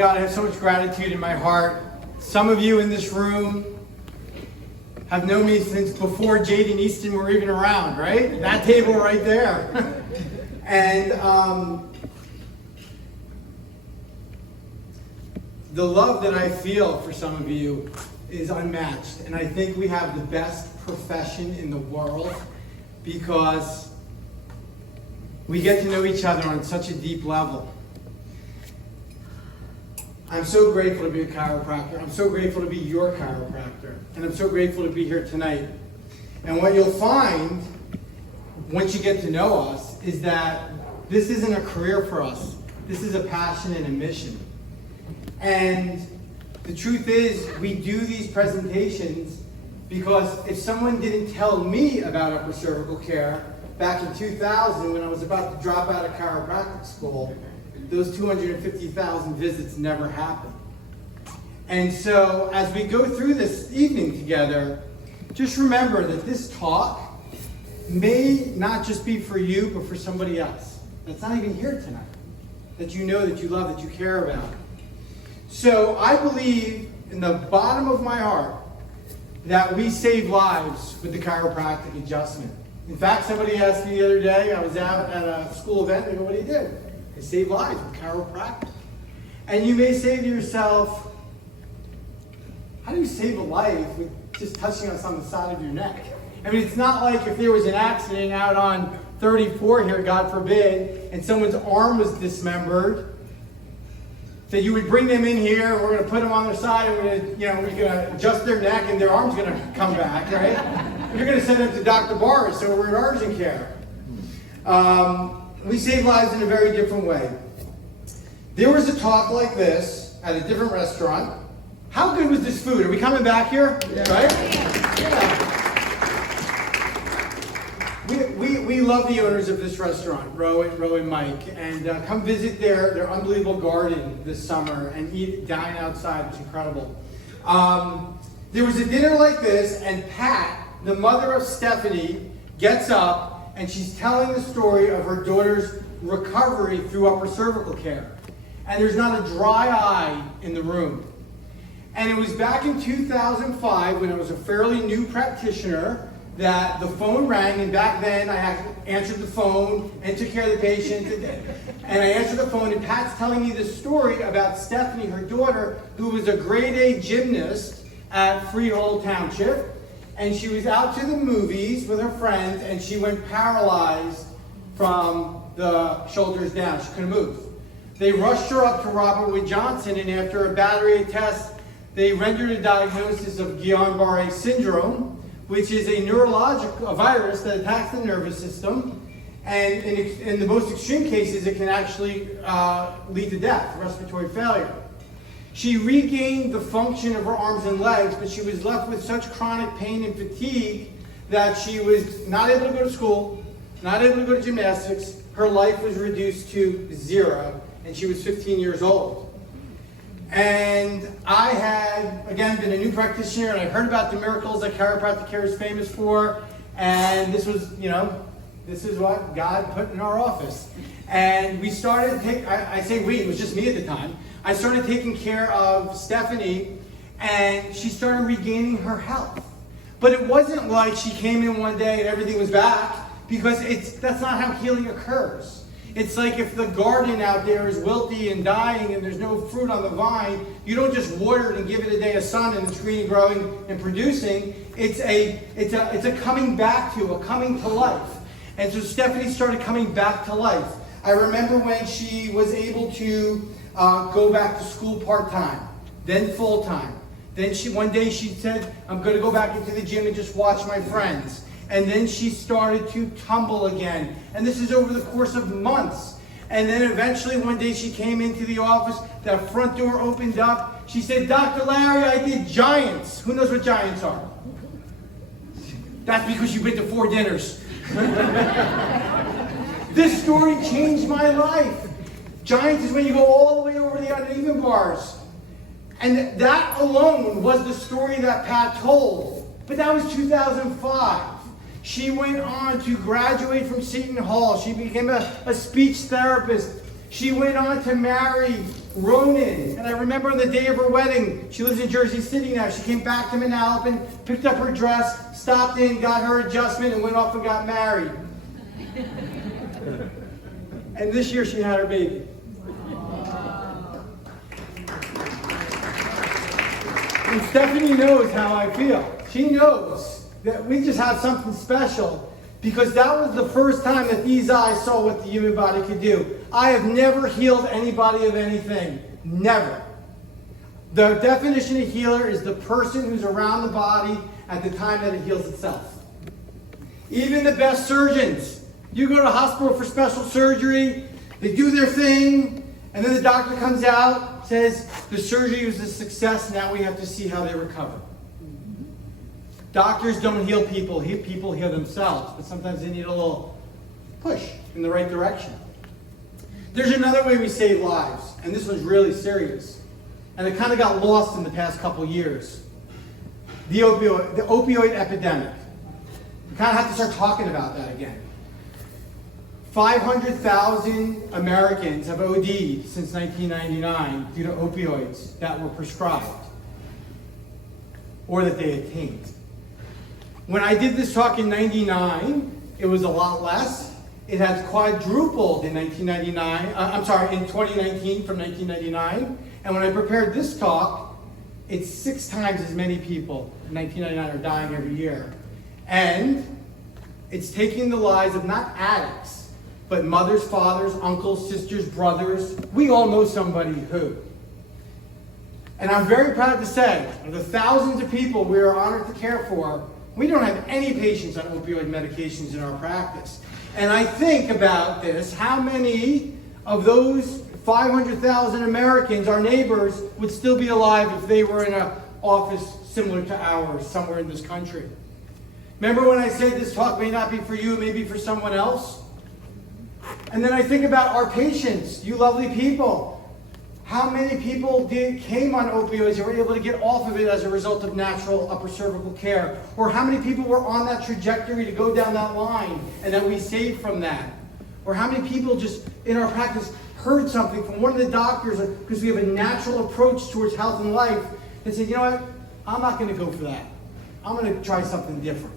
God, I have so much gratitude in my heart. Some of you in this room have known me since before Jade and Easton were even around, right? That table right there. And the love that I feel for some of you is unmatched. And I think we have the best profession in the world because we get to know each other on such a deep level. I'm so grateful to be a chiropractor. I'm so grateful to be your chiropractor. And I'm so grateful to be here tonight. And what you'll find once you get to know us is that this isn't a career for us. This is a passion and a mission. And the truth is, we do these presentations because if someone didn't tell me about Upper Cervical Care back in 2000 when I was about to drop out of chiropractic school, those 250,000 visits never happened. And so as we go through this evening together, just remember that this talk may not just be for you, but for somebody else that's not even here tonight, that you know, that you love, that you care about. So I believe in the bottom of my heart that we save lives with the chiropractic adjustment. In fact, somebody asked me the other day, I was out at a school event, and what do you do? I save lives with chiropractic. And you may say to yourself, how do you save a life with just touching us on the side of your neck? I mean, it's not like if there was an accident out on 34 here, God forbid, and someone's arm was dismembered, that you would bring them in here, we're going to put them on their side, and we're going to adjust their neck, and their arm's going to come back, right? You're going to send them to Dr. Boris, so we're in urgent care. We save lives in a very different way. There was a talk like this at a different restaurant. How good was this food? Are we coming back here? Yeah. Right? Yeah. We love the owners of this restaurant, Ro and Mike, and come visit their unbelievable garden this summer and dine outside. It's incredible. There was a dinner like this, and Pat, the mother of Stephanie, gets up and she's telling the story of her daughter's recovery through Upper Cervical Care. And there's not a dry eye in the room. And it was back in 2005 when I was a fairly new practitioner that the phone rang, and back then I answered the phone and took care of the patient. And I answered the phone, and Pat's telling me this story about Stephanie, her daughter, who was a grade A gymnast at Freehold Township. And she was out to the movies with her friends, and she went paralyzed from the shoulders down. She couldn't move. They rushed her up to Robert Wood Johnson, and after a battery of tests, they rendered a diagnosis of Guillain-Barré syndrome, which is a virus that attacks the nervous system. And in the most extreme cases, it can actually lead to death, respiratory failure. She regained the function of her arms and legs, but she was left with such chronic pain and fatigue that she was not able to go to school, not able to go to gymnastics. Her life was reduced to 0, and she was 15 years old. And I had, again, been a new practitioner, and I heard about the miracles that chiropractic care is famous for, and this was, this is what God put in our office. And we started, I say we, it was just me at the time. I started taking care of Stephanie, and she started regaining her health. But it wasn't like she came in one day and everything was back, because that's not how healing occurs. It's like if the garden out there is wilty and dying and there's no fruit on the vine, you don't just water it and give it a day of sun and it's green and growing and producing. It's a coming back to, a coming to life. And so Stephanie started coming back to life. I remember when she was able to go back to school part-time, then full-time. Then one day she said, I'm going to go back into the gym and just watch my friends. And then she started to tumble again. And this is over the course of months. And then eventually one day she came into the office, that front door opened up. She said, Dr. Larry, I did giants. Who knows what giants are? That's because you've been to 4 dinners. This story changed my life. Giants is when you go all the way over the uneven bars. And that alone was the story that Pat told. But that was 2005. She went on to graduate from Seton Hall. She became a speech therapist. She went on to marry Ronan, and I remember on the day of her wedding, she lives in Jersey City now. She came back to Manalapan, picked up her dress, stopped in, got her adjustment, and went off and got married. And this year she had her baby. And Stephanie knows how I feel. She knows that we just have something special because that was the first time that these eyes saw what the human body could do. I have never healed anybody of anything. Never. The definition of healer is the person who's around the body at the time that it heals itself. Even the best surgeons. You go to a hospital for special surgery, they do their thing, and then the doctor comes out, says the surgery was a success, now we have to see how they recover. Doctors don't heal people, people heal themselves, but sometimes they need a little push in the right direction. There's another way we save lives, and this one's really serious, and it kind of got lost in the past couple years. The opioid epidemic. We kind of have to start talking about that again. 500,000 Americans have OD'd since 1999 due to opioids that were prescribed or that they obtained. When I did this talk in 99, it was a lot less. It has quadrupled in 2019 from 1999. And when I prepared this talk, it's 6 times as many people in 1999 are dying every year. And it's taking the lives of not addicts, but mothers, fathers, uncles, sisters, brothers. We all know somebody who. And I'm very proud to say, of the thousands of people we are honored to care for, we don't have any patients on opioid medications in our practice. And I think about this, how many of those 500,000 Americans, our neighbors, would still be alive if they were in an office similar to ours somewhere in this country? Remember when I said this talk may not be for you, it may be for someone else? And then I think about our patients, you lovely people. How many people came on opioids and were able to get off of it as a result of natural upper cervical care? Or how many people were on that trajectory to go down that line and that we saved from that? Or how many people just in our practice heard something from one of the doctors because we have a natural approach towards health and life and said, you know what, I'm not going to go for that. I'm going to try something different.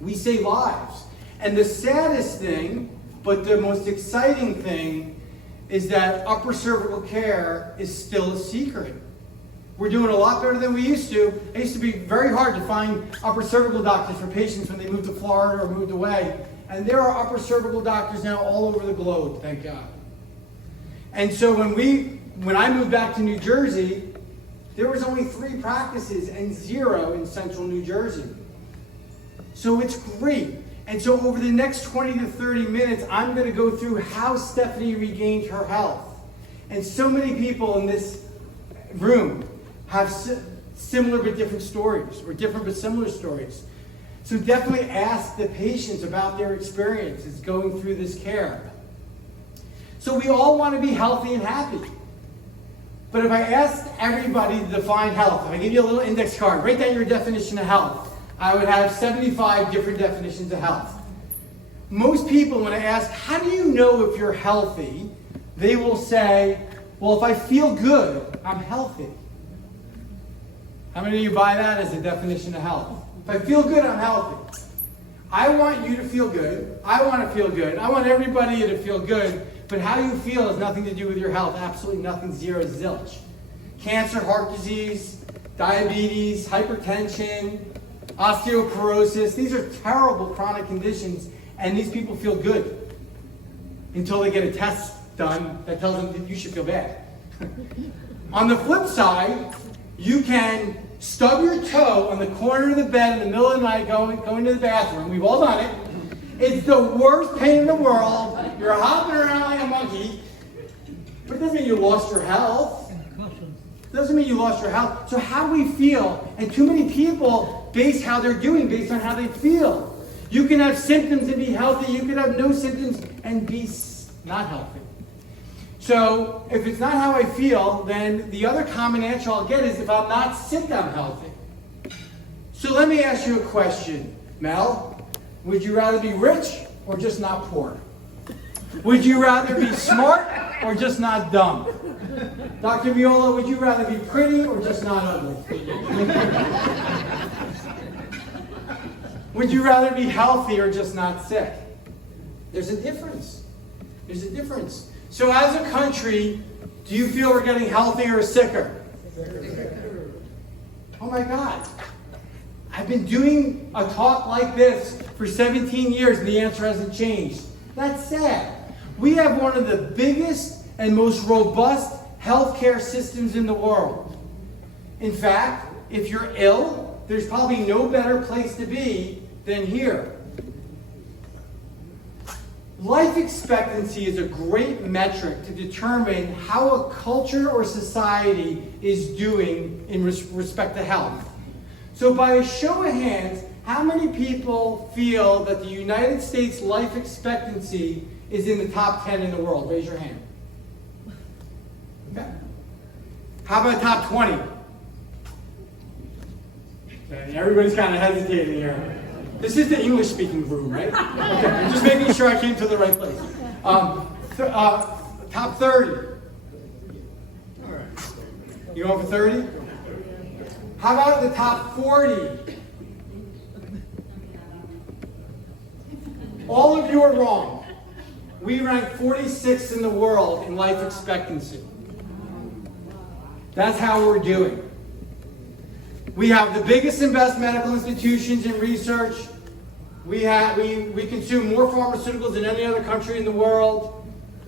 We save lives. And the saddest thing, but the most exciting thing, is that upper cervical care is still a secret. We're doing a lot better than we used to. It used to be very hard to find upper cervical doctors for patients when they moved to Florida or moved away. And there are upper cervical doctors now all over the globe, thank God. And so when I moved back to New Jersey, there was only 3 practices and 0 in central New Jersey. So it's great. And so over the next 20 to 30 minutes, I'm going to go through how Stephanie regained her health. And so many people in this room have similar but different stories, or different but similar stories. So definitely ask the patients about their experiences going through this care. So we all want to be healthy and happy. But if I asked everybody to define health, if I give you a little index card, write down your definition of health, I would have 75 different definitions of health. Most people, when I ask, how do you know if you're healthy? They will say, well, if I feel good, I'm healthy. How many of you buy that as a definition of health? If I feel good, I'm healthy. I want you to feel good. I want to feel good. I want everybody to feel good. But how you feel has nothing to do with your health. Absolutely nothing, 0, zilch. Cancer, heart disease, diabetes, hypertension, osteoporosis. These are terrible chronic conditions, and these people feel good until they get a test done that tells them that you should feel bad. On the flip side, you can stub your toe on the corner of the bed in the middle of the night going to the bathroom. We've all done it. It's the worst pain in the world. You're hopping around like a monkey. But it doesn't mean you lost your health. Doesn't mean you lost your health. So how we feel, and too many people base how they're doing based on how they feel. You can have symptoms and be healthy. You can have no symptoms and be not healthy. So if it's not how I feel, then the other common answer I'll get is if I'm not sick, I'm healthy. So let me ask you a question, Mel. Would you rather be rich or just not poor? Would you rather be smart or just not dumb? Dr. Viola, would you rather be pretty or just not ugly? Would you rather be healthy or just not sick? There's a difference. There's a difference. So as a country, do you feel we're getting healthier or sicker? Oh my God. I've been doing a talk like this for 17 years and the answer hasn't changed. That's sad. We have one of the biggest and most robust healthcare systems in the world. In fact, if you're ill, there's probably no better place to be than here. Life expectancy is a great metric to determine how a culture or society is doing in respect to health. So by a show of hands, how many people feel that the United States life expectancy is in the top 10 in the world? Raise your hand. Okay. How about top 20? Okay, everybody's kind of hesitating here. This is the English-speaking room, right? Okay, I'm just making sure I came to the right place. Top 30. You going for 30? How about the top 40? All of you are wrong. We rank 46th in the world in life expectancy. That's how we're doing. We have the biggest and best medical institutions in research. We consume more pharmaceuticals than any other country in the world.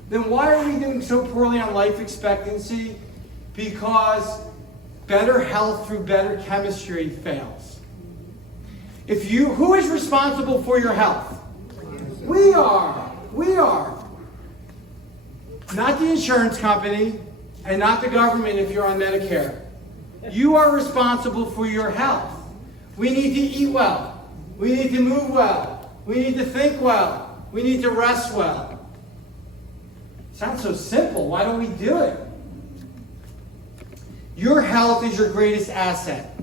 Then why are we doing so poorly on life expectancy? Because better health through better chemistry fails. Who is responsible for your health? We are. We are. Not the insurance company and not the government if you're on Medicare. You are responsible for your health. We need to eat well. We need to move well. We need to think well. We need to rest well. Sounds so simple. Why don't we do it? Your health is your greatest asset.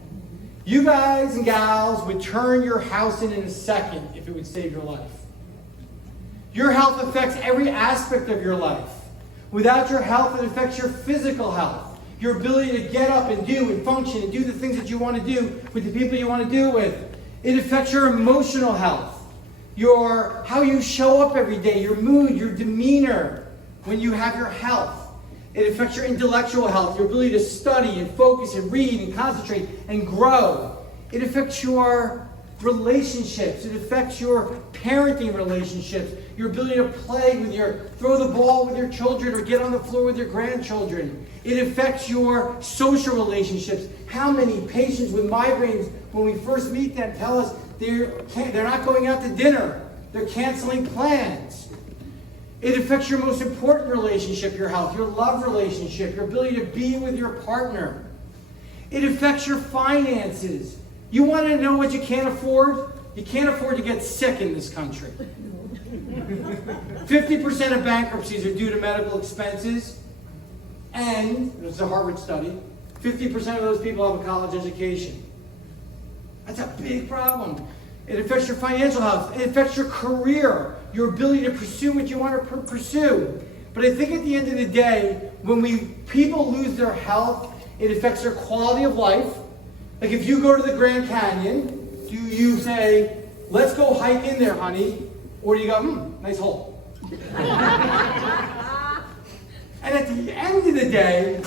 You guys and gals would turn your house in a second if it would save your life. Your health affects every aspect of your life. Without your health, it affects your physical health, your ability to get up and do and function and do the things that you want to do with the people you want to do with. It affects your emotional health, how you show up every day, your mood, your demeanor when you have your health. It affects your intellectual health, your ability to study and focus and read and concentrate and grow. It affects your relationships. It affects your parenting relationships, your ability to throw the ball with your children or get on the floor with your grandchildren. It affects your social relationships. How many patients with migraines, when we first meet them, tell us they're not going out to dinner. They're canceling plans. It affects your most important relationship, your health, your love relationship, your ability to be with your partner. It affects your finances. You want to know what you can't afford? You can't afford to get sick in this country. 50% of bankruptcies are due to medical expenses. And, this is a Harvard study, 50% of those people have a college education. That's a big problem. It affects your financial health. It affects your career, your ability to pursue what you want to pursue. But I think at the end of the day, when people lose their health, it affects their quality of life. Like if you go to the Grand Canyon, do you say, let's go hike in there, honey? Or do you go, nice hole? And at the end of the day,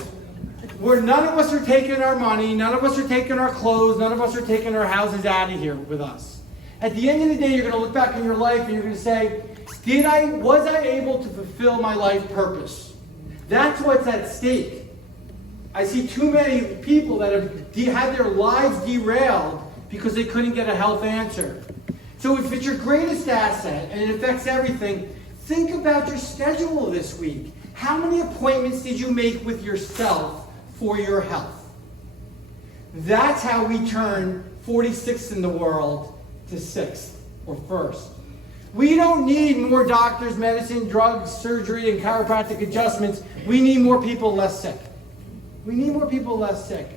where none of us are taking our money, none of us are taking our clothes, none of us are taking our houses out of here with us. At the end of the day, you're going to look back in your life and you're going to say, was I able to fulfill my life purpose? That's what's at stake. I see too many people that have had their lives derailed because they couldn't get a health answer. So if it's your greatest asset and it affects everything, think about your schedule this week. How many appointments did you make with yourself for your health? That's how we turn 46th in the world to 6th or 1st. We don't need more doctors, medicine, drugs, surgery, and chiropractic adjustments. We need more people less sick. We need more people less sick.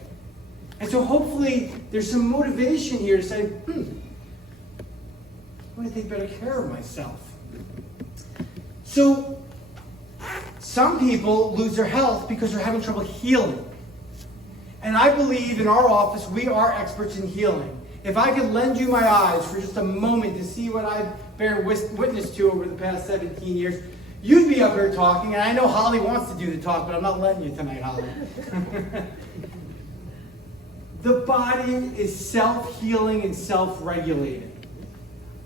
And so hopefully there's some motivation here to say, I'm going to take better care of myself. So some people lose their health because they're having trouble healing. And I believe in our office, we are experts in healing. If I could lend you my eyes for just a moment to see what I bear witness to over the past 17 years, you'd be up here talking, and I know Holly wants to do the talk, but I'm not letting you tonight, Holly. The body is self-healing and self-regulating.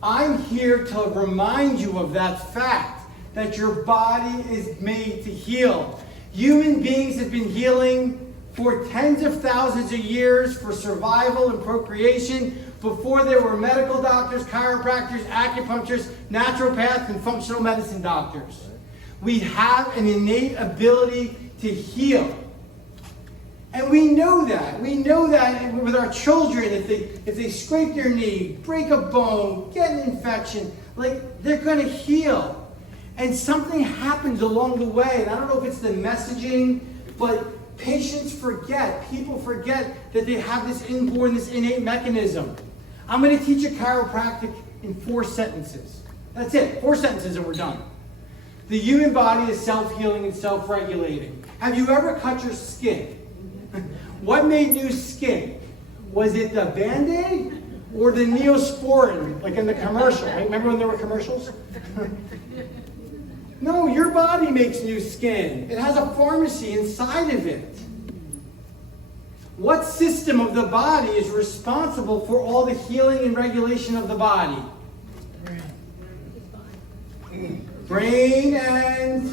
I'm here to remind you of that fact, that your body is made to heal. Human beings have been healing for tens of thousands of years for survival and procreation before there were medical doctors, chiropractors, acupuncturists, naturopaths, and functional medicine doctors. We have an innate ability to heal. And we know that. We know that with our children, if they scrape their knee, break a bone, get an infection, like they're going to heal. And something happens along the way. And I don't know if it's the messaging, but patients forget, people forget that they have this inborn, this innate mechanism. I'm going to teach you chiropractic in 4 sentences. That's it, 4 sentences and we're done. The human body is self-healing and self-regulating. Have you ever cut your skin? What made new skin? Was it the Band-Aid or the Neosporin, like in the commercial? Right? Remember when there were commercials? No, your body makes new skin. It has a pharmacy inside of it. What system of the body is responsible for all the healing and regulation of the body? Brain and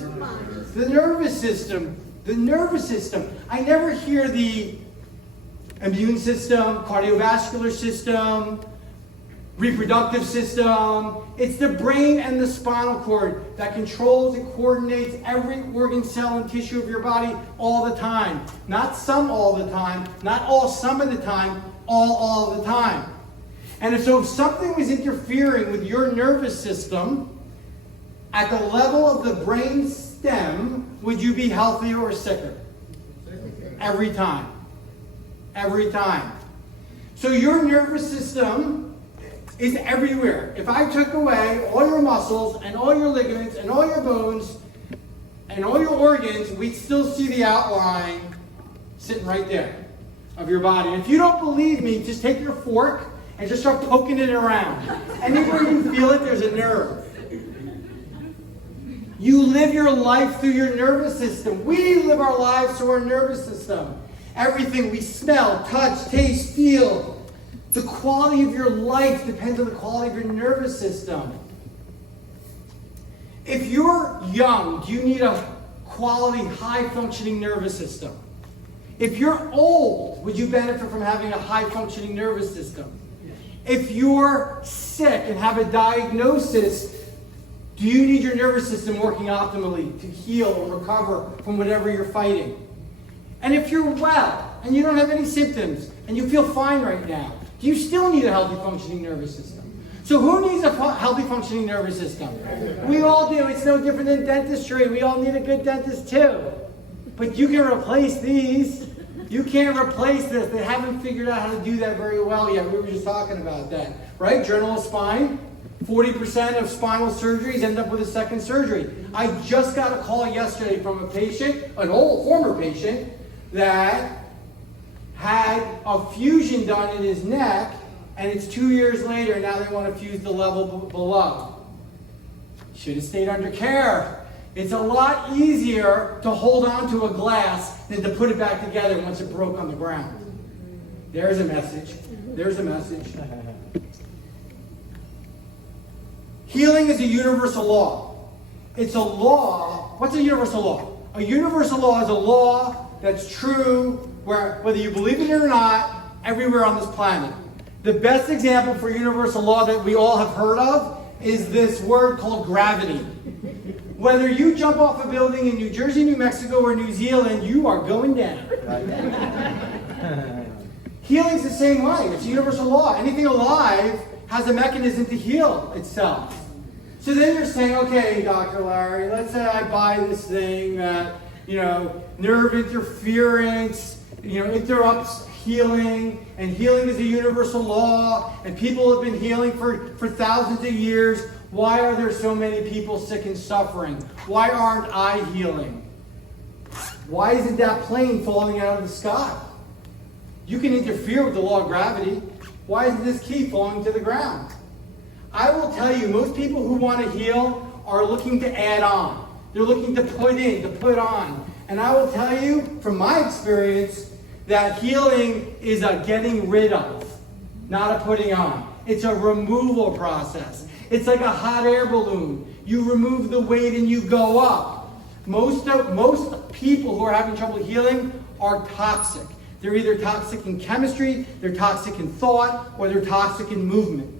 the nervous system. The nervous system. I never hear the immune system, cardiovascular system, reproductive system. It's the brain and the spinal cord that controls and coordinates every organ, cell, and tissue of your body all the time. Not some all the time, not all some of the time, all the time. And so if something was interfering with your nervous system at the level of the brain stem, would you be healthier or sicker? Every time. Every time. So your nervous system is everywhere. If I took away all your muscles and all your ligaments and all your bones and all your organs, we'd still see the outline sitting right there of your body. And if you don't believe me, just take your fork and just start poking it around. Anywhere you feel it, there's a nerve. You live your life through your nervous system. We live our lives through our nervous system. Everything we smell, touch, taste, feel. The quality of your life depends on the quality of your nervous system. If you're young, do you need a quality, high-functioning nervous system? If you're old, would you benefit from having a high-functioning nervous system? If you're sick and have a diagnosis, do you need your nervous system working optimally to heal or recover from whatever you're fighting? And if you're well and you don't have any symptoms and you feel fine right now, do you still need a healthy functioning nervous system? So who needs a healthy functioning nervous system? We all do. It's no different than dentistry. We all need a good dentist too. But you can replace these. You can't replace this. They haven't figured out how to do that very well yet. We were just talking about that. Right? Journal of Spine. 40% of spinal surgeries end up with a second surgery. I just got a call yesterday from a patient, an old former patient, that had a fusion done in his neck, and it's 2 years later, now they want to fuse the level below. Should have stayed under care. It's a lot easier to hold on to a glass than to put it back together once it broke on the ground. There's a message. There's a message. Healing is a universal law. It's a law. What's a universal law? A universal law is a law that's true whether you believe it or not, everywhere on this planet. The best example for universal law that we all have heard of is this word called gravity. Whether you jump off a building in New Jersey, New Mexico, or New Zealand, you are going down. Healing's the same way. It's a universal law. Anything alive has a mechanism to heal itself. So then you're saying, okay, Dr. Larry, let's say I buy this thing that, nerve interference, interrupts healing, and healing is a universal law, and people have been healing for thousands of years. Why are there so many people sick and suffering? Why aren't I healing? Why isn't that plane falling out of the sky? You can interfere with the law of gravity. Why isn't this key falling to the ground? I will tell you, most people who want to heal are looking to add on. They're looking to put in, to put on. And I will tell you, from my experience, that healing is a getting rid of, not a putting on. It's a removal process. It's like a hot air balloon. You remove the weight and you go up. Most people who are having trouble healing are toxic. They're either toxic in chemistry, they're toxic in thought, or they're toxic in movement.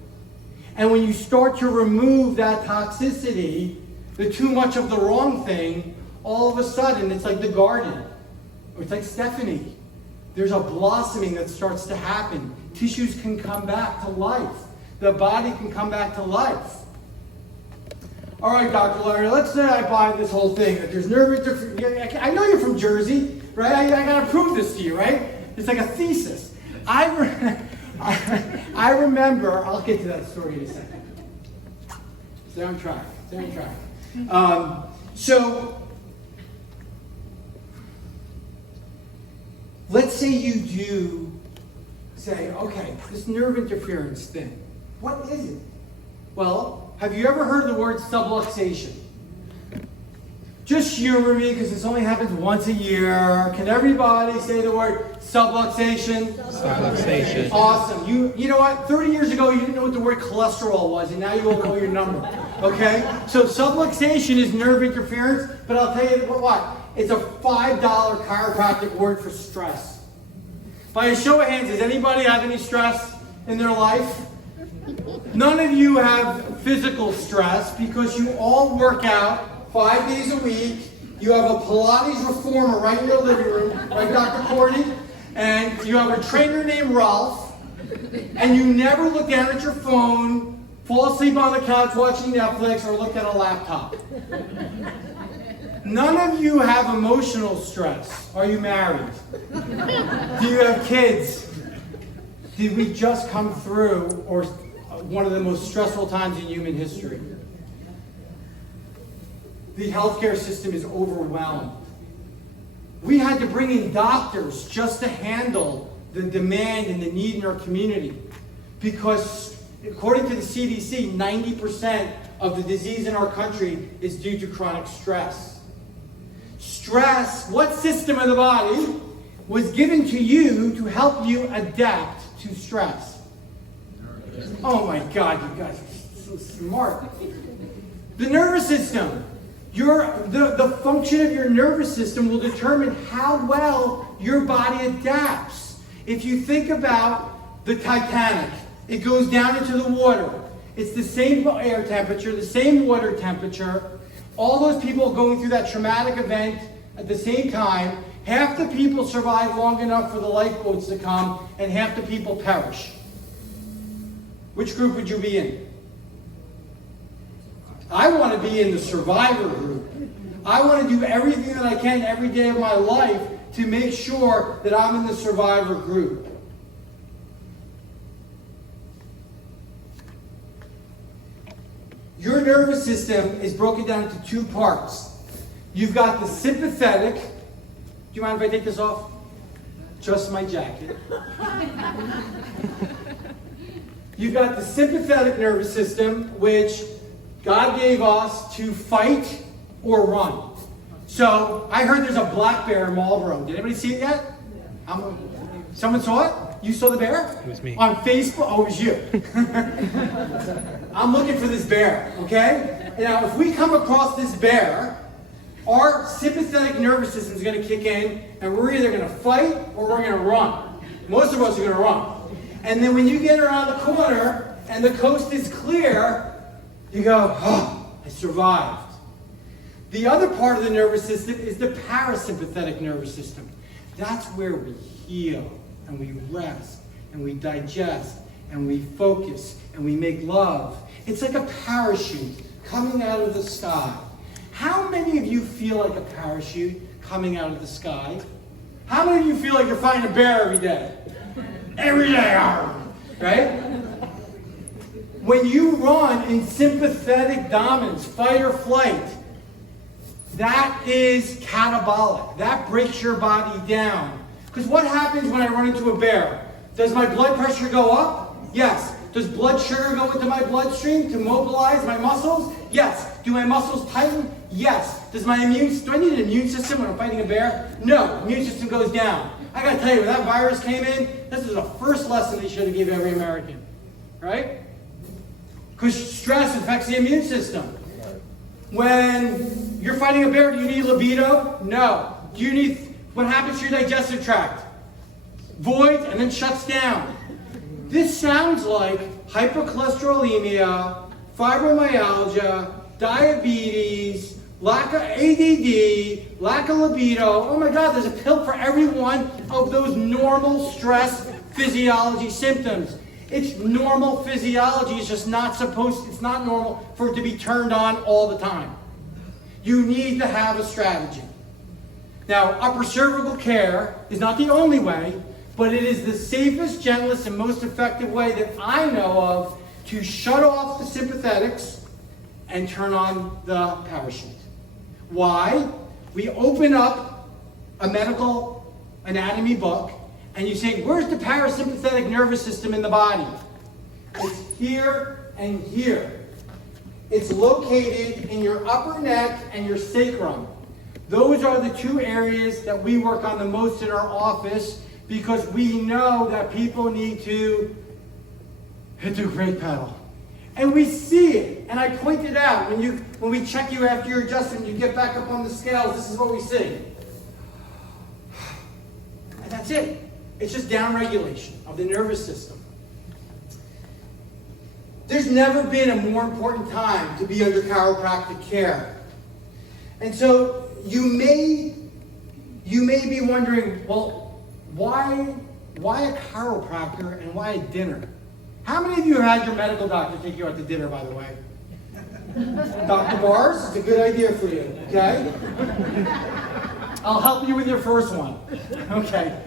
And when you start to remove that toxicity, the too much of the wrong thing, all of a sudden it's like the garden. Or it's like Stephanie. There's a blossoming that starts to happen. Tissues can come back to life. The body can come back to life. All right, Dr. Larry, let's say I buy this whole thing, that there's nerve interference. I know you're from Jersey, right? I got to prove this to you, right? It's like a thesis. I remember, I'll get to that story in a second. Stay on track. So, let's say you do say, okay, this nerve interference thing, what is it? Well, have you ever heard the word subluxation? Just humor me because this only happens once a year. Can everybody say the word subluxation? Subluxation. Awesome. You know what? 30 years ago, you didn't know what the word cholesterol was, and now you all know your number. Okay? So subluxation is nerve interference, but I'll tell you what? It's a $5 chiropractic word for stress. By a show of hands, does anybody have any stress in their life? None of you have physical stress because you all work out 5 days a week. You have a Pilates reformer right in your living room, right, Dr. Cordy? And you have a trainer named Ralph, and you never look down at your phone, fall asleep on the couch watching Netflix, or look at a laptop. None of you have emotional stress. Are you married? Do you have kids? Did we just come through one of the most stressful times in human history? The healthcare system is overwhelmed. We had to bring in doctors just to handle the demand and the need in our community. Because according to the CDC, 90% of the disease in our country is due to chronic stress. Stress, what system of the body was given to you to help you adapt to stress? Oh my God, you guys are so smart. The nervous system. The function of your nervous system will determine how well your body adapts. If you think about the Titanic, it goes down into the water. It's the same air temperature, the same water temperature. All those people going through that traumatic event at the same time, half the people survive long enough for the lifeboats to come, and half the people perish. Which group would you be in? I want to be in the survivor group. I want to do everything that I can every day of my life to make sure that I'm in the survivor group. Your nervous system is broken down into two parts. You've got the sympathetic. Do you mind if I take this off? Just my jacket. You've got the sympathetic nervous system, which God gave us to fight or run. So I heard there's a black bear in Marlboro. Did anybody see it yet? Someone saw it? You saw the bear? It was me. On Facebook? Oh, it was you. I'm looking for this bear, okay? Now, if we come across this bear, our sympathetic nervous system is going to kick in, and we're either going to fight or we're going to run. Most of us are going to run. And then when you get around the corner and the coast is clear, you go, oh, I survived. The other part of the nervous system is the parasympathetic nervous system. That's where we heal, and we rest, and we digest, and we focus, and we make love. It's like a parachute coming out of the sky. How many of you feel like a parachute coming out of the sky? How many of you feel like you're fighting a bear every day? Every day, right? When you run in sympathetic dominance, fight or flight, that is catabolic. That breaks your body down. Because what happens when I run into a bear? Does my blood pressure go up? Yes. Does blood sugar go into my bloodstream to mobilize my muscles? Yes. Do my muscles tighten? Yes. Do I need an immune system when I'm fighting a bear? No. Immune system goes down. I gotta tell you, when that virus came in, this is the first lesson they should have given every American. Right? Because stress affects the immune system. When you're fighting a bear, do you need libido? No. Do you need, what happens to your digestive tract? Voids and then shuts down. This sounds like hypercholesterolemia, fibromyalgia, diabetes, lack of ADD, lack of libido. Oh my God, there's a pill for every one of those normal stress physiology symptoms. It's normal physiology. It's just not it's not normal for it to be turned on all the time. You need to have a strategy. Now, upper cervical care is not the only way, but it is the safest, gentlest, and most effective way that I know of to shut off the sympathetics and turn on the parachute. Why? We open up a medical anatomy book and you say, where's the parasympathetic nervous system in the body? It's here and here. It's located in your upper neck and your sacrum. Those are the two areas that we work on the most in our office because we know that people need to hit the brake pedal. And we see it. And I pointed out, when we check you after your adjustment, you get back up on the scales, this is what we see. And that's it. It's just downregulation of the nervous system. There's never been a more important time to be under chiropractic care. And so you may be wondering, well, why a chiropractor and why a dinner? How many of you have had your medical doctor take you out to dinner, by the way? Dr. Bars, it's a good idea for you, okay? I'll help you with your first one. Okay.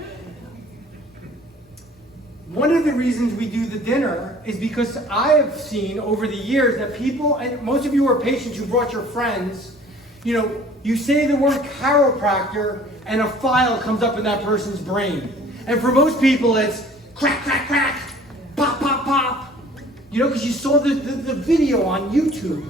One of the reasons we do the dinner is because I have seen over the years that people, and most of you are patients, you brought your friends, you say the word chiropractor and a file comes up in that person's brain. And for most people it's crack, crack, crack, pop, pop, pop. Because you saw the video on YouTube.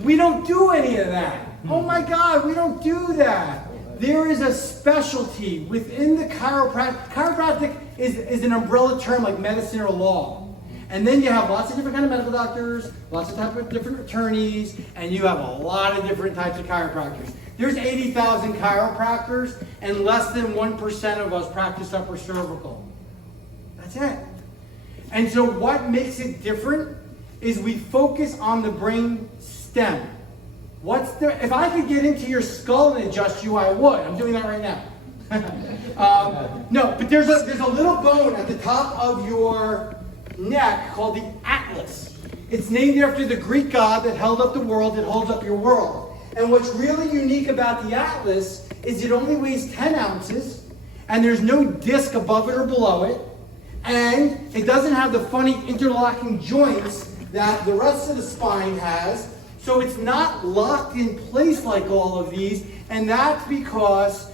We don't do any of that. Oh my God, we don't do that. There is a specialty within the chiropractic. Chiropractic is an umbrella term like medicine or law. And then you have lots of different kind of medical doctors, lots of types of different attorneys, and you have a lot of different types of chiropractors. There's 80,000 chiropractors, and less than 1% of us practice upper cervical. That's it. And so what makes it different is we focus on the brain stem. If I could get into your skull and adjust you, I would. I'm doing that right now. No, but there's a little bone at the top of your neck called the atlas. It's named after the Greek god that held up the world, that holds up your world. And what's really unique about the atlas is it only weighs 10 ounces, and there's no disc above it or below it, and it doesn't have the funny interlocking joints that the rest of the spine has. So it's not locked in place like all of these, and that's because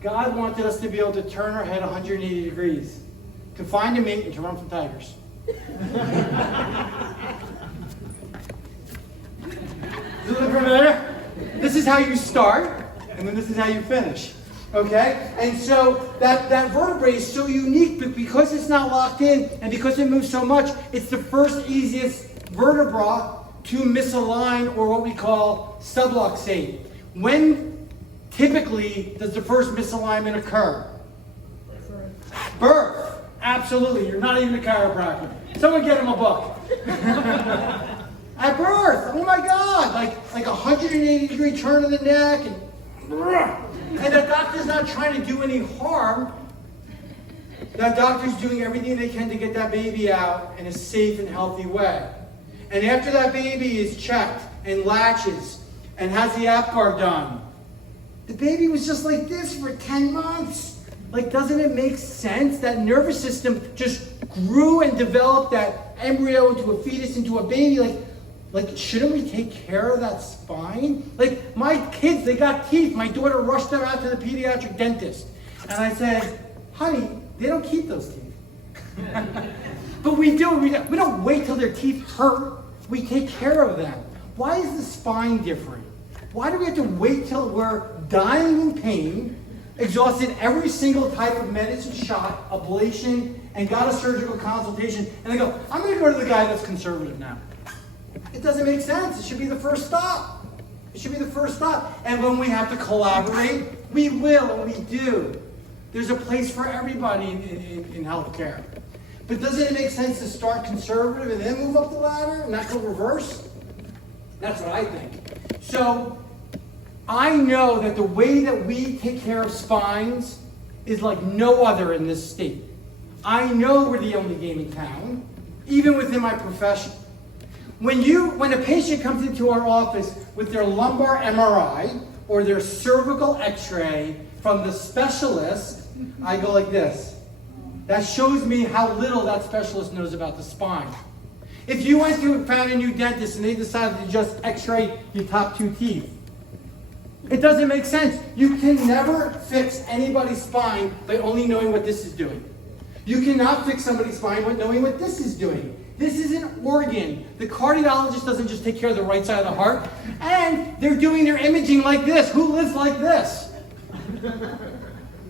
God wanted us to be able to turn our head 180 degrees, to find a mate and to run from tigers. Does it look familiar? This is how you start, and then this is how you finish. Okay? And so that vertebrae is so unique, but because it's not locked in, and because it moves so much, it's the first easiest vertebra to misalign, or what we call subluxate. When typically does the first misalignment occur? Birth. Absolutely. You're not even a chiropractor. Someone get him a book. At birth. Oh my God. Like 180 degree turn of the neck. And the doctor's not trying to do any harm. That doctor's doing everything they can to get that baby out in a safe and healthy way. And after that baby is checked and latches and has the APGAR done, the baby was just like this for 10 months. Like, doesn't it make sense that nervous system just grew and developed that embryo into a fetus, into a baby? Like, shouldn't we take care of that spine? Like, my kids, they got teeth. My daughter rushed them out to the pediatric dentist. And I said, honey, they don't keep those teeth. But we do. We don't wait till their teeth hurt. We take care of them. Why is the spine different? Why do we have to wait till we're dying in pain, exhausted every single type of medicine shot, ablation, and got a surgical consultation, and they go, I'm going to go to the guy that's conservative now? It doesn't make sense. It should be the first stop. It should be the first stop. And when we have to collaborate, we will, and we do. There's a place for everybody in healthcare. But doesn't it make sense to start conservative and then move up the ladder and not go reverse? That's what I think. So I know that the way that we take care of spines is like no other in this state. I know we're the only game in town, even within my profession. When a patient comes into our office with their lumbar MRI or their cervical x-ray from the specialist, I go like this. That shows me how little that specialist knows about the spine. If you went to and found a new dentist and they decided to just x-ray your top 2 teeth, it doesn't make sense. You can never fix anybody's spine by only knowing what this is doing. You cannot fix somebody's spine by knowing what this is doing. This is an organ. The cardiologist doesn't just take care of the right side of the heart. And they're doing their imaging like this. Who lives like this?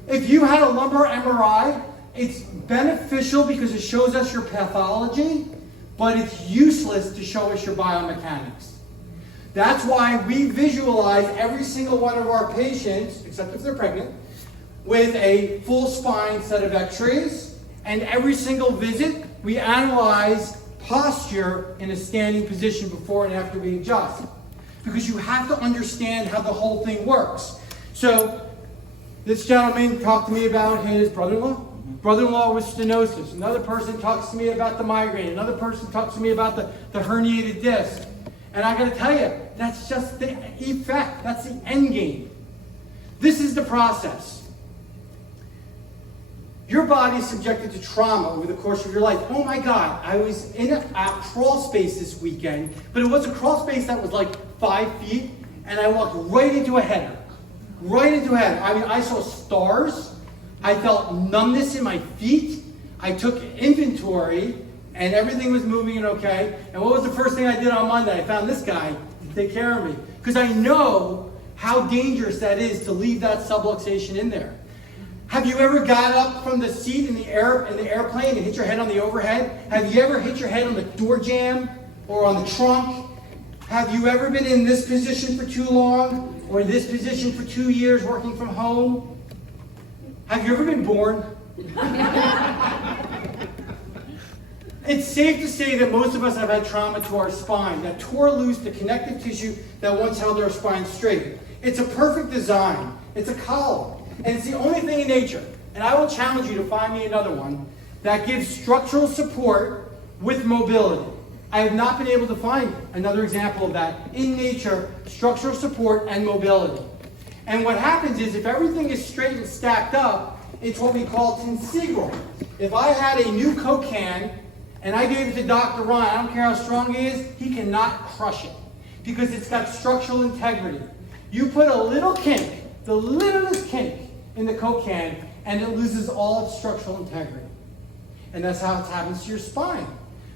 If you had a lumbar MRI, it's beneficial because it shows us your pathology, but it's useless to show us your biomechanics. That's why we visualize every single one of our patients, except if they're pregnant, with a full spine set of x-rays, and every single visit we analyze posture in a standing position before and after we adjust. Because you have to understand how the whole thing works. So this gentleman talked to me about his brother-in-law. Brother-in-law with stenosis. Another person talks to me about the migraine. Another person talks to me about the herniated disc. And I got to tell you, that's just the effect. That's the end game. This is the process. Your body is subjected to trauma over the course of your life. Oh my God, I was in a crawl space this weekend, but it was a crawl space that was like 5 feet, and I walked right into a header. Right into a header. I mean, I saw stars. I felt numbness in my feet. I took inventory, and everything was moving and okay. And what was the first thing I did on Monday? I found this guy to take care of me. Because I know how dangerous that is to leave that subluxation in there. Have you ever got up from the seat in the airplane and hit your head on the overhead? Have you ever hit your head on the door jamb or on the trunk? Have you ever been in this position for too long or in this position for 2 years working from home? Have you ever been born? It's safe to say that most of us have had trauma to our spine that tore loose the connective tissue that once held our spine straight. It's a perfect design. It's a column. And it's the only thing in nature, and I will challenge you to find me another one, that gives structural support with mobility. I have not been able to find another example of that in nature, structural support and mobility. And what happens is if everything is straight and stacked up, it's what we call tensigral. If I had a new Coke can and I gave it to Dr. Ron, I don't care how strong he is, he cannot crush it because it's got structural integrity. You put a little kink, the littlest kink, in the Coke can, and it loses all its structural integrity. And that's how it happens to your spine.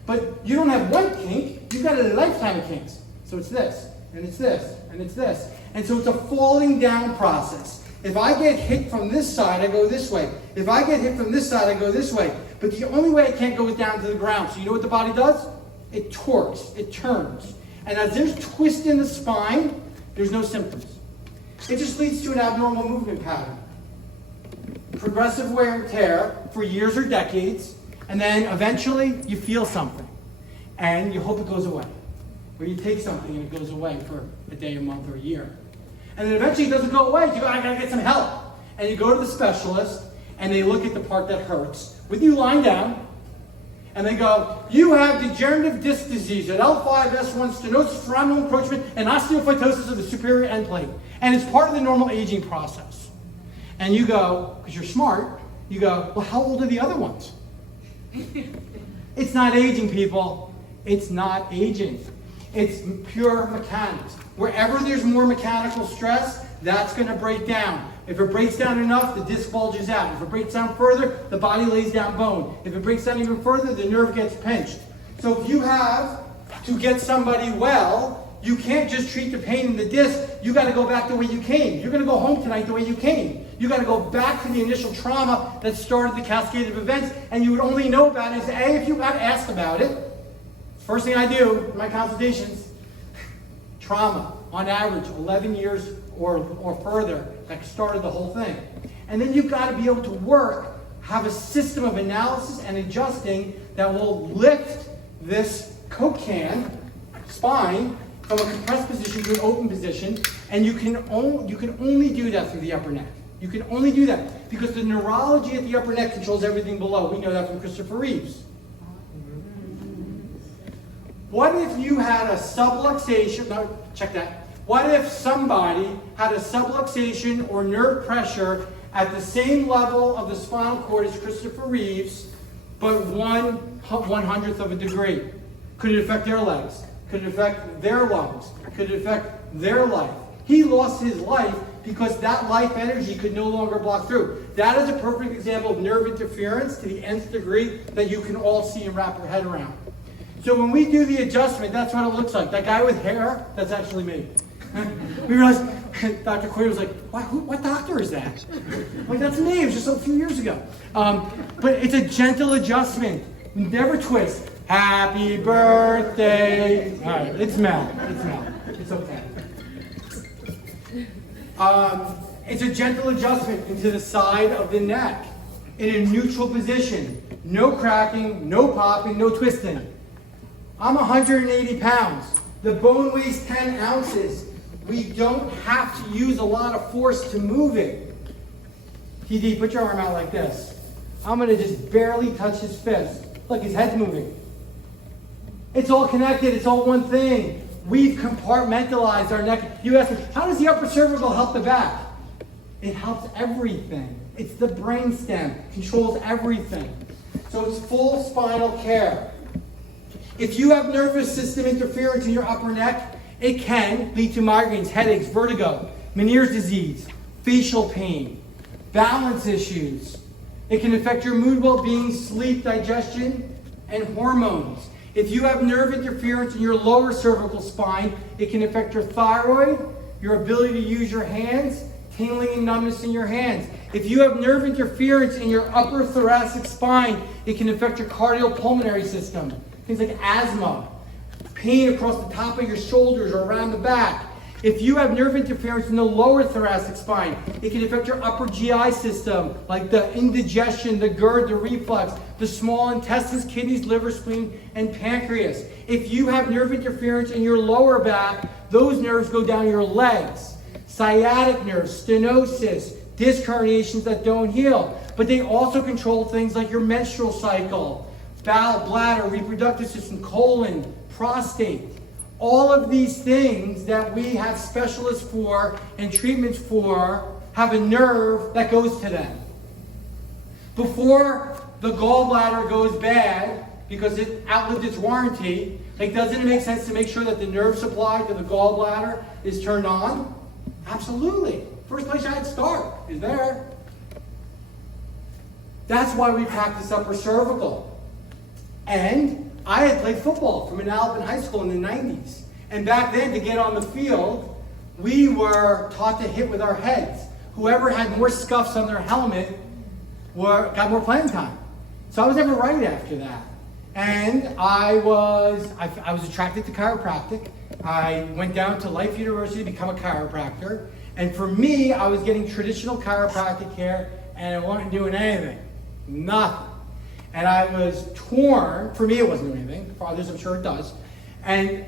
But you don't have one kink, you've got a lifetime of kinks. So it's this, and it's this, and it's this. And so it's a falling down process. If I get hit from this side, I go this way. If I get hit from this side, I go this way. But the only way I can't go is down to the ground. So you know what the body does? It torques, it turns. And as there's twist in the spine, there's no symptoms. It just leads to an abnormal movement pattern. Progressive wear and tear for years or decades, and then eventually you feel something, and you hope it goes away. Or you take something and it goes away for a day, a month, or a year. And then eventually it doesn't go away. You go, I gotta get some help. And you go to the specialist, and they look at the part that hurts, with you lying down, and they go, you have degenerative disc disease at L5-S1 stenosis, foraminal encroachment, and osteophytosis of the superior end plate. And it's part of the normal aging process. And you go, because you're smart, You go, well, how old are the other ones? It's not aging, people. It's not aging. It's pure mechanics. Wherever there's more mechanical stress, that's going to break down. If it breaks down enough, the disc bulges out. If it breaks down further, the body lays down bone. If it breaks down even further, the nerve gets pinched. So if you have to get somebody well, you can't just treat the pain in the disc. You got to go back the way you came. You're going to go home tonight the way you came. You got to go back to the initial trauma that started the cascade of events, and you would only know about it if you got asked about it. First thing I do in my consultations, trauma, on average, 11 years or further, that started the whole thing. And then you've got to be able to have a system of analysis and adjusting that will lift this Coke can spine from a compressed position to an open position, and you can only do that through the upper neck. You can only do that because the neurology at the upper neck controls everything below. We know that from Christopher Reeves. What if you had a subluxation? No, check that. What if somebody had a subluxation or nerve pressure at the same level of the spinal cord as Christopher Reeves, but 1/100th of a degree? Could it affect their legs? Could it affect their lungs? Could it affect their life? He lost his life because that life energy could no longer block through. That is a perfect example of nerve interference to the nth degree that you can all see and wrap your head around. So when we do the adjustment, that's what it looks like. That guy with hair, that's actually me. We realized, Dr. Quaid was like, what doctor is that? I'm like, that's me, it was just a few years ago. But it's a gentle adjustment. Never twist. Happy birthday. All right, it's Mel. It's okay. It's a gentle adjustment into the side of the neck in a neutral position. No cracking, no popping, no twisting. I'm 180 pounds. The bone weighs 10 ounces. We don't have to use a lot of force to move it. TD, put your arm out like this. I'm going to just barely touch his fist. Look, his head's moving. It's all connected. It's all one thing. We've compartmentalized our neck. You ask me, how does the upper cervical help the back? It helps everything. It's the brain stem. Controls everything. So it's full spinal care. If you have nervous system interference in your upper neck, it can lead to migraines, headaches, vertigo, Meniere's disease, facial pain, balance issues. It can affect your mood, well-being, sleep, digestion, and hormones. If you have nerve interference in your lower cervical spine, it can affect your thyroid, your ability to use your hands, tingling and numbness in your hands. If you have nerve interference in your upper thoracic spine, it can affect your cardiopulmonary system. Things like asthma, pain across the top of your shoulders or around the back. If you have nerve interference in the lower thoracic spine, it can affect your upper GI system, like the indigestion, the GERD, the reflux, the small intestines, kidneys, liver, spleen, and pancreas. If you have nerve interference in your lower back, those nerves go down your legs. Sciatic nerves, stenosis, disc herniations that don't heal. But they also control things like your menstrual cycle, bowel, bladder, reproductive system, colon, prostate. All of these things that we have specialists for and treatments for have a nerve that goes to them. Before the gallbladder goes bad because it outlived its warranty, doesn't it make sense to make sure that the nerve supply to the gallbladder is turned on? Absolutely. First place I'd start is there. That's why we practice upper cervical. And I had played football from Arbeitman High School in the 90s. And back then, to get on the field, we were taught to hit with our heads. Whoever had more scuffs on their helmet got more playing time. So I was never right after that. And I was attracted to chiropractic. I went down to Life University to become a chiropractor. And for me, I was getting traditional chiropractic care, and it wasn't doing anything. Nothing. And I was torn. For me, it wasn't doing anything. For others, I'm sure it does. And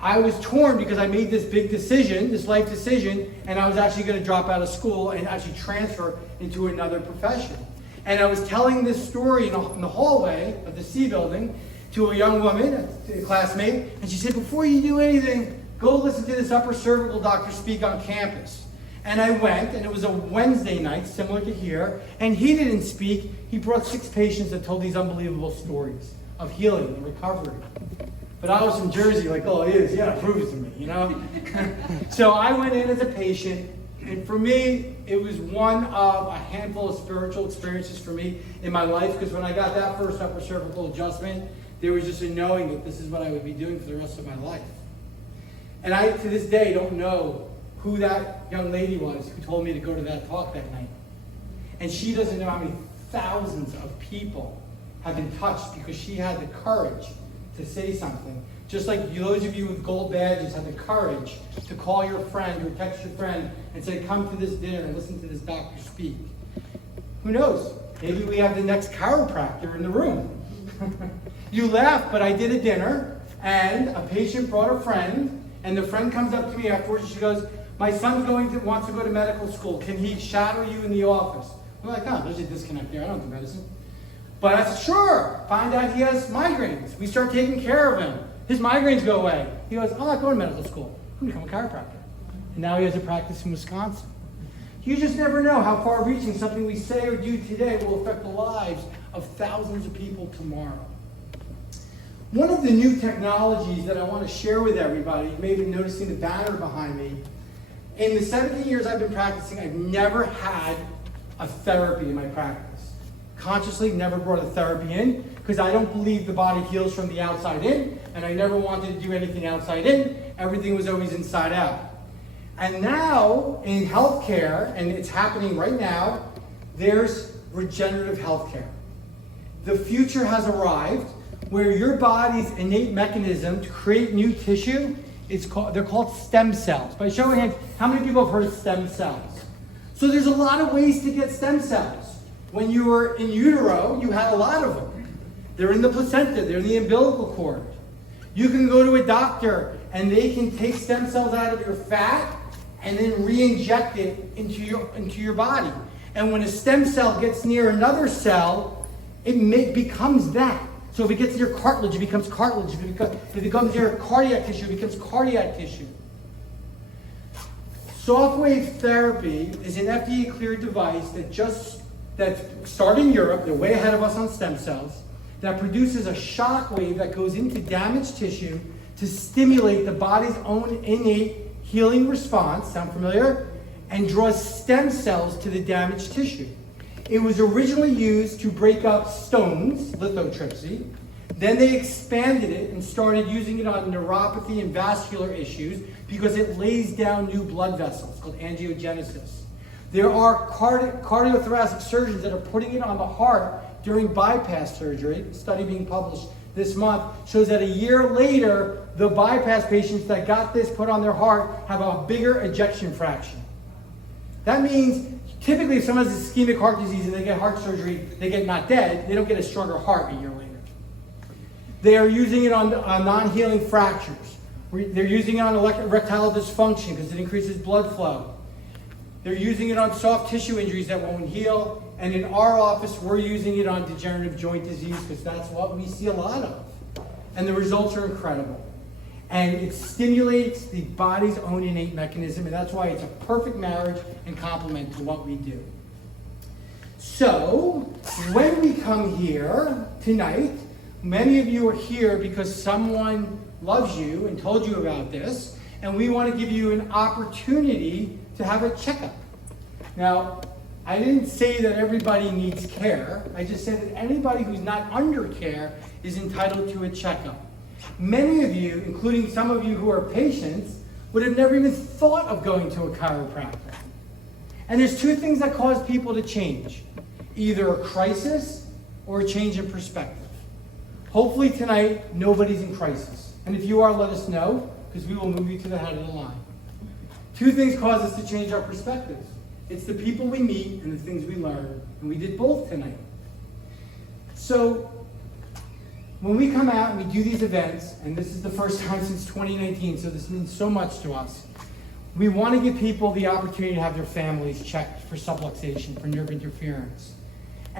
I was torn because I made this big decision, this life decision, and I was actually going to drop out of school and actually transfer into another profession. And I was telling this story in the hallway of the C building to a young woman, a classmate, and she said, before you do anything, go listen to this upper cervical doctor speak on campus. And I went, and it was a Wednesday night, similar to here, and he didn't speak. He brought 6 patients that told these unbelievable stories of healing and recovery. But I was from Jersey, like, oh, he is, yeah, prove it to me, you know? So I went in as a patient, and for me, it was one of a handful of spiritual experiences for me in my life, because when I got that first upper cervical adjustment, there was just a knowing that this is what I would be doing for the rest of my life. And I, to this day, don't know who that young lady was who told me to go to that talk that night. And she doesn't know how many thousands of people have been touched because she had the courage to say something. Just like those of you with gold badges had the courage to call your friend or text your friend and say, come to this dinner and listen to this doctor speak. Who knows? Maybe we have the next chiropractor in the room. You laugh, but I did a dinner, and a patient brought a friend, and the friend comes up to me afterwards and she goes, my son wants to go to medical school. Can he shadow you in the office? I'm like, oh, there's a disconnect there. I don't do medicine. But I said, sure. Find out he has migraines. We start taking care of him. His migraines go away. He goes, I'm not going to medical school. I'm going to become a chiropractor. And now he has a practice in Wisconsin. You just never know how far-reaching something we say or do today will affect the lives of thousands of people tomorrow. One of the new technologies that I want to share with everybody, you may have been noticing the banner behind me. In the 17 years I've been practicing, I've never had a therapy in my practice. Consciously never brought a therapy in because I don't believe the body heals from the outside in, and I never wanted to do anything outside in. Everything was always inside out. And now in healthcare, and it's happening right now, there's regenerative healthcare. The future has arrived where your body's innate mechanism to create new tissue, they're called stem cells. By show of hands, how many people have heard of stem cells? So there's a lot of ways to get stem cells. When you were in utero, you had a lot of them. They're in the placenta, they're in the umbilical cord. You can go to a doctor and they can take stem cells out of your fat and then re-inject it into your body. And when a stem cell gets near another cell, it becomes that. So if it gets near cartilage, it becomes cartilage. If it becomes near cardiac tissue, it becomes cardiac tissue. Softwave therapy is an FDA-cleared device that started in Europe, they're way ahead of us on stem cells, that produces a shock wave that goes into damaged tissue to stimulate the body's own innate healing response, sound familiar? And draws stem cells to the damaged tissue. It was originally used to break up stones, lithotripsy. Then they expanded it and started using it on neuropathy and vascular issues because it lays down new blood vessels, called angiogenesis. There are cardiothoracic surgeons that are putting it on the heart during bypass surgery. A study being published this month shows that a year later, the bypass patients that got this put on their heart have a bigger ejection fraction. That means typically if someone has ischemic heart disease and they get heart surgery, they get not dead, they don't get a stronger heart a year later. They are using it on non-healing fractures. They're using it on erectile dysfunction because it increases blood flow. They're using it on soft tissue injuries that won't heal. And in our office, we're using it on degenerative joint disease because that's what we see a lot of. And the results are incredible. And it stimulates the body's own innate mechanism, and that's why it's a perfect marriage and complement to what we do. So, when we come here tonight, many of you are here because someone loves you and told you about this, and we want to give you an opportunity to have a checkup. Now, I didn't say that everybody needs care. I just said that anybody who's not under care is entitled to a checkup. Many of you, including some of you who are patients, would have never even thought of going to a chiropractor. And there's two things that cause people to change. Either a crisis or a change in perspective. Hopefully tonight, nobody's in crisis. And if you are, let us know, because we will move you to the head of the line. Two things cause us to change our perspectives. It's the people we meet and the things we learn. And we did both tonight. So, when we come out and we do these events, and this is the first time since 2019, so this means so much to us, we want to give people the opportunity to have their families checked for subluxation, for nerve interference.